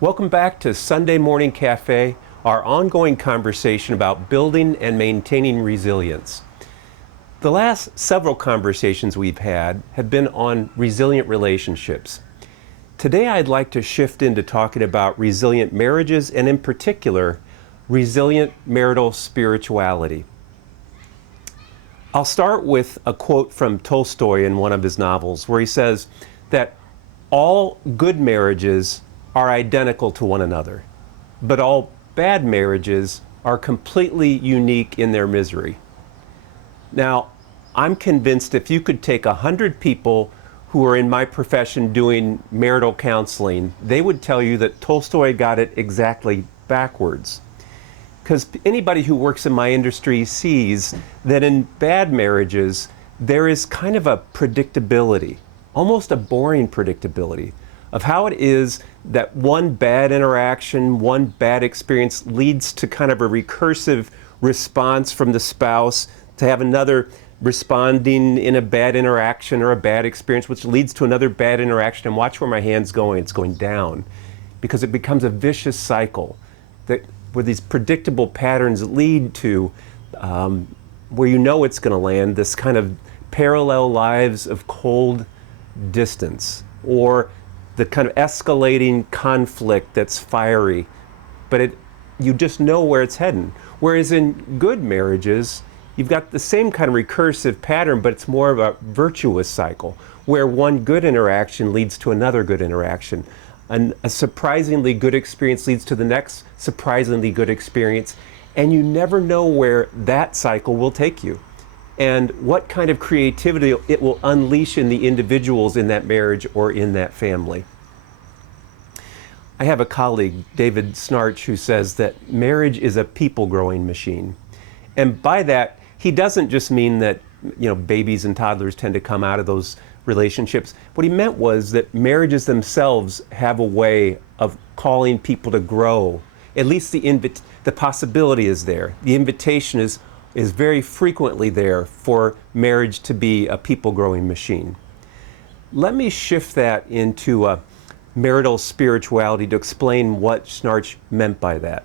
Welcome back to Sunday Morning Cafe, our ongoing conversation about building and maintaining resilience. The last several conversations we've had have been on resilient relationships. Today I'd like to shift into talking about resilient marriages and in particular, resilient marital spirituality. I'll start with a quote from Tolstoy in one of his novels where he says that all good marriages are identical to one another, but all bad marriages are completely unique in their misery. Now, I'm convinced if you could take 100 people who are in my profession doing marital counseling, they would tell you that Tolstoy got it exactly backwards. Because anybody who works in my industry sees that in bad marriages, there is kind of a predictability, almost a boring predictability, of how it is that one bad interaction, one bad experience leads to kind of a recursive response from the spouse to have another responding in a bad interaction or a bad experience, which leads to another bad interaction. And watch where my hand's going, it's going down, because it becomes a vicious cycle where these predictable patterns lead to where you know it's going to land, this kind of parallel lives of cold distance, or the kind of escalating conflict that's fiery, but you just know where it's heading. Whereas in good marriages, you've got the same kind of recursive pattern, but it's more of a virtuous cycle, where one good interaction leads to another good interaction. And a surprisingly good experience leads to the next surprisingly good experience, and you never know where that cycle will take you and what kind of creativity it will unleash in the individuals in that marriage or in that family. I have a colleague, David Snarch, who says that marriage is a people-growing machine. And by that, he doesn't just mean that babies and toddlers tend to come out of those relationships. What he meant was that marriages themselves have a way of calling people to grow. At least the possibility is there. The invitation is very frequently there for marriage to be a people-growing machine. Let me shift that into marital spirituality to explain what Snarch meant by that.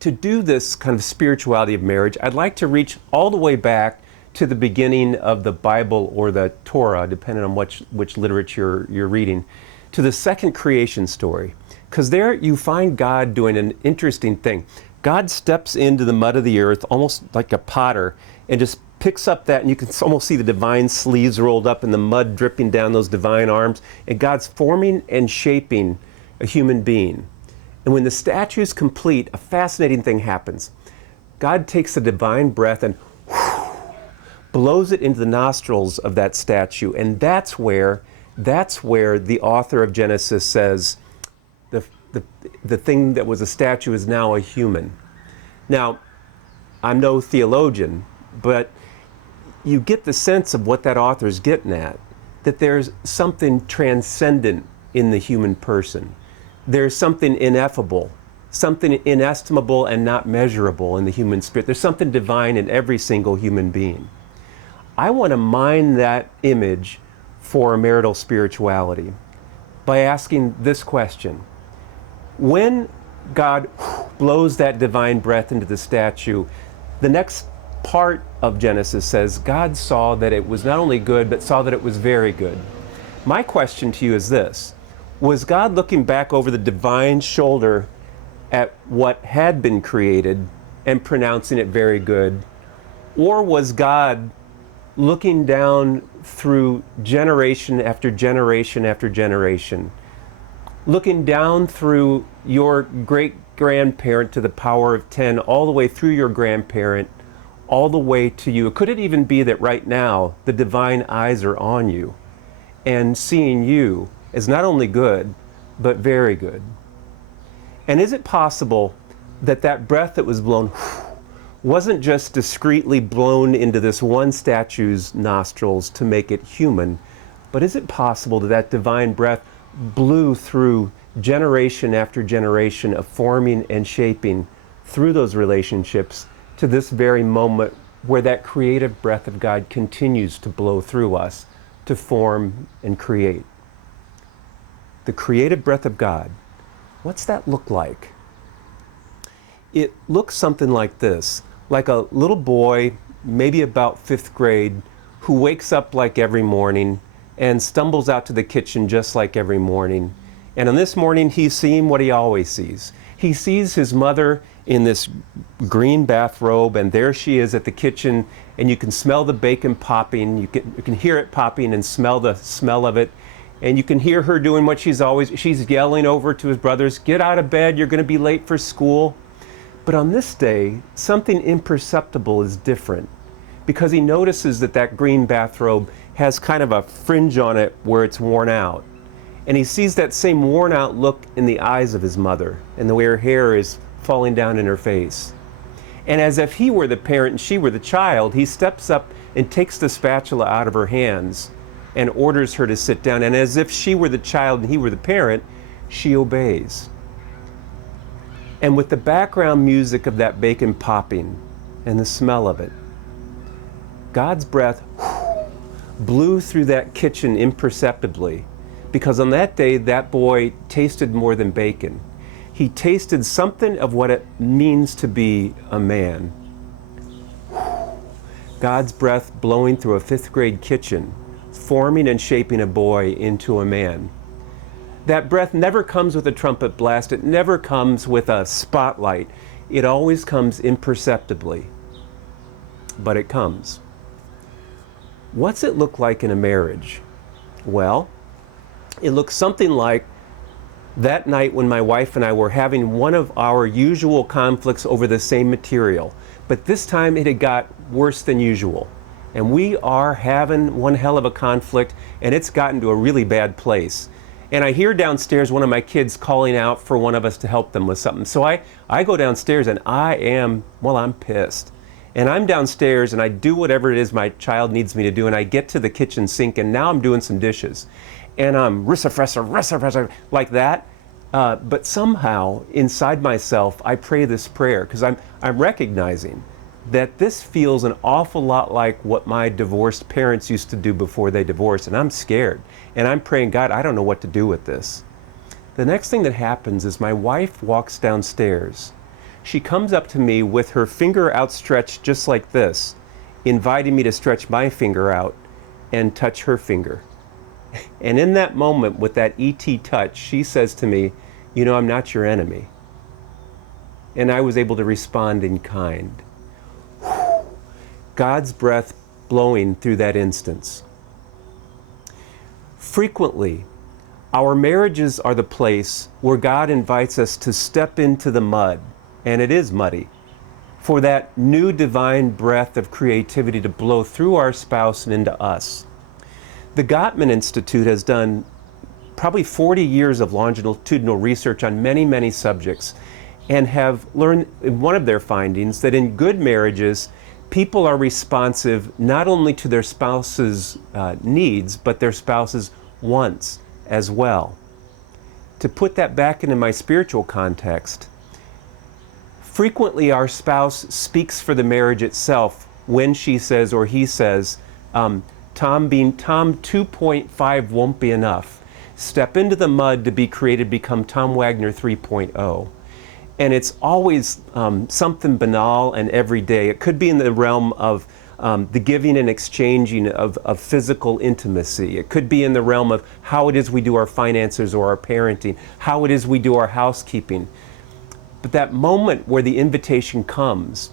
To do this kind of spirituality of marriage, I'd like to reach all the way back to the beginning of the Bible or the Torah, depending on which literature you're reading, to the second creation story. Because there you find God doing an interesting thing. God steps into the mud of the earth almost like a potter and just picks up that, and you can almost see the divine sleeves rolled up and the mud dripping down those divine arms, and God's forming and shaping a human being. And when the statue is complete, a fascinating thing happens. God takes the divine breath and blows it into the nostrils of that statue, and that's where the author of Genesis says the thing that was a statue is now a human. Now, I'm no theologian, but you get the sense of what that author is getting at, that there's something transcendent in the human person. There's something ineffable, something inestimable and not measurable in the human spirit. There's something divine in every single human being. I want to mine that image for marital spirituality by asking this question. When God blows that divine breath into the statue, the next part of Genesis says, God saw that it was not only good, but saw that it was very good. My question to you is this: was God looking back over the divine shoulder at what had been created and pronouncing it very good? Or was God looking down through generation after generation after generation, looking down through your great-grandparent to the power of 10, all the way through your grandparent, all the way to you? Could it even be that right now the divine eyes are on you and seeing you as not only good, but very good? And is it possible that that breath that was blown wasn't just discreetly blown into this one statue's nostrils to make it human, but is it possible that that divine breath blew through generation after generation of forming and shaping through those relationships to this very moment where that creative breath of God continues to blow through us to form and create? the creative breath of God, what's that look like? It looks something like this, like a little boy, maybe about 5th grade, who wakes up like every morning and stumbles out to the kitchen just like every morning. And on this morning, he's seeing what he always sees. He sees his mother in this green bathrobe, and there she is at the kitchen, and you can smell the bacon popping, you can hear it popping and smell the smell of it, and you can hear her doing what she's yelling over to his brothers, "Get out of bed, you're going to be late for school." But on this day, something imperceptible is different, because he notices that that green bathrobe has kind of a fringe on it where it's worn out. And he sees that same worn out look in the eyes of his mother, and the way her hair is falling down in her face. And as if he were the parent and she were the child, he steps up and takes the spatula out of her hands and orders her to sit down. And as if she were the child and he were the parent, she obeys. And with the background music of that bacon popping and the smell of it, God's breath blew through that kitchen imperceptibly, because on that day, that boy tasted more than bacon. He tasted something of what it means to be a man. God's breath blowing through a 5th grade kitchen, forming and shaping a boy into a man. That breath never comes with a trumpet blast. It never comes with a spotlight. It always comes imperceptibly, but it comes. What's it look like in a marriage? Well, it looks something like that night when my wife and I were having one of our usual conflicts over the same material, but this time it had got worse than usual. And we are having one hell of a conflict, and it's gotten to a really bad place. And I hear downstairs one of my kids calling out for one of us to help them with something. So I go downstairs, and I'm pissed. And I'm downstairs, and I do whatever it is my child needs me to do, and I get to the kitchen sink, and now I'm doing some dishes. And I'm rissa, like that. But somehow, inside myself, I pray this prayer, because I'm recognizing that this feels an awful lot like what my divorced parents used to do before they divorced, and I'm scared. And I'm praying, God, I don't know what to do with this. The next thing that happens is my wife walks downstairs. She comes up to me with her finger outstretched just like this, inviting me to stretch my finger out and touch her finger. And in that moment, with that E.T. touch, she says to me, "You know, I'm not your enemy." And I was able to respond in kind. God's breath blowing through that instance. Frequently, our marriages are the place where God invites us to step into the mud, and it is muddy, for that new divine breath of creativity to blow through our spouse and into us. The Gottman Institute has done probably 40 years of longitudinal research on many, many subjects, and have learned in one of their findings that in good marriages, people are responsive not only to their spouse's needs, but their spouse's wants as well. To put that back into my spiritual context, frequently our spouse speaks for the marriage itself when she says or he says, Tom 2.5 won't be enough. Step into the mud to be created, become Tom Wagner 3.0. And it's always something banal and everyday. It could be in the realm of the giving and exchanging of physical intimacy. It could be in the realm of how it is we do our finances or our parenting, how it is we do our housekeeping. But that moment where the invitation comes,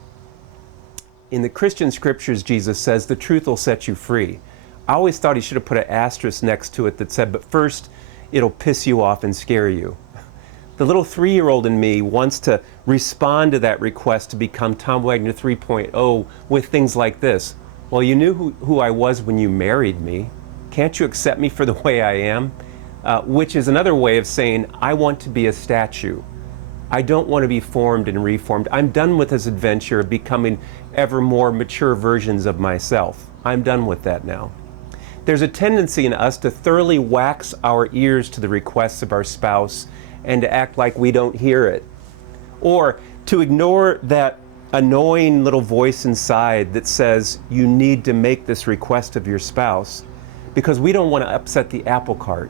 in the Christian scriptures, Jesus says, the truth will set you free. I always thought he should have put an asterisk next to it that said, but first, it'll piss you off and scare you. The little 3-year-old in me wants to respond to that request to become Tom Wagner 3.0 with things like this. Well, you knew who I was when you married me. Can't you accept me for the way I am? Which is another way of saying, I want to be a statue. I don't want to be formed and reformed. I'm done with this adventure of becoming ever more mature versions of myself. I'm done with that now. There's a tendency in us to thoroughly wax our ears to the requests of our spouse and to act like we don't hear it. Or to ignore that annoying little voice inside that says you need to make this request of your spouse because we don't want to upset the apple cart.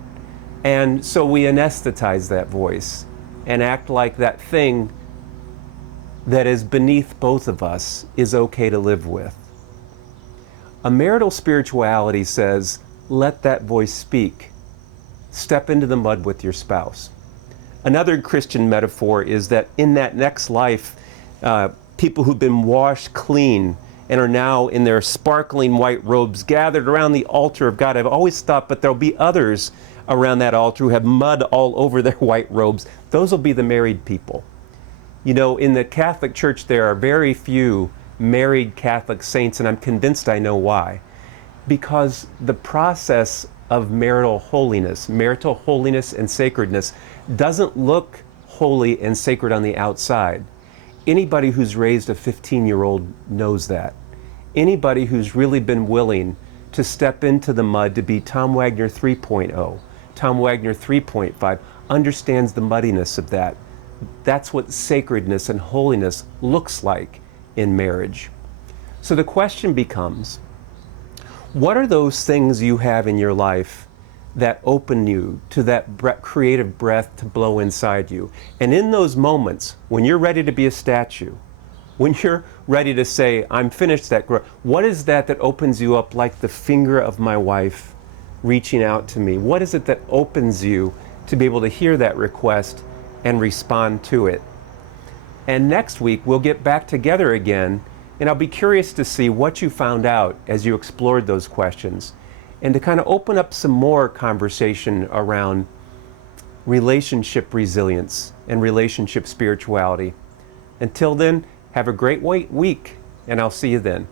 And so we anesthetize that voice and act like that thing that is beneath both of us is okay to live with. A marital spirituality says, let that voice speak. Step into the mud with your spouse. Another Christian metaphor is that in that next life, people who've been washed clean and are now in their sparkling white robes gathered around the altar of God. I've always thought, but there'll be others around that altar who have mud all over their white robes. Those will be the married people. You know, in the Catholic Church, there are very few married Catholic saints, and I'm convinced I know why. Because the process of marital holiness and sacredness doesn't look holy and sacred on the outside. Anybody who's raised a 15-year-old knows that. Anybody who's really been willing to step into the mud to be Tom Wagner 3.0, Tom Wagner 3.5, understands the muddiness of that. That's what sacredness and holiness looks like in marriage. So the question becomes, what are those things you have in your life that open you to that creative breath to blow inside you? And in those moments, when you're ready to be a statue, when you're ready to say, I'm finished that growth, what is that opens you up like the finger of my wife reaching out to me? What is it that opens you to be able to hear that request and respond to it? And next week, we'll get back together again, and I'll be curious to see what you found out as you explored those questions, and to kind of open up some more conversation around relationship resilience and relationship spirituality. Until then, have a great week, and I'll see you then.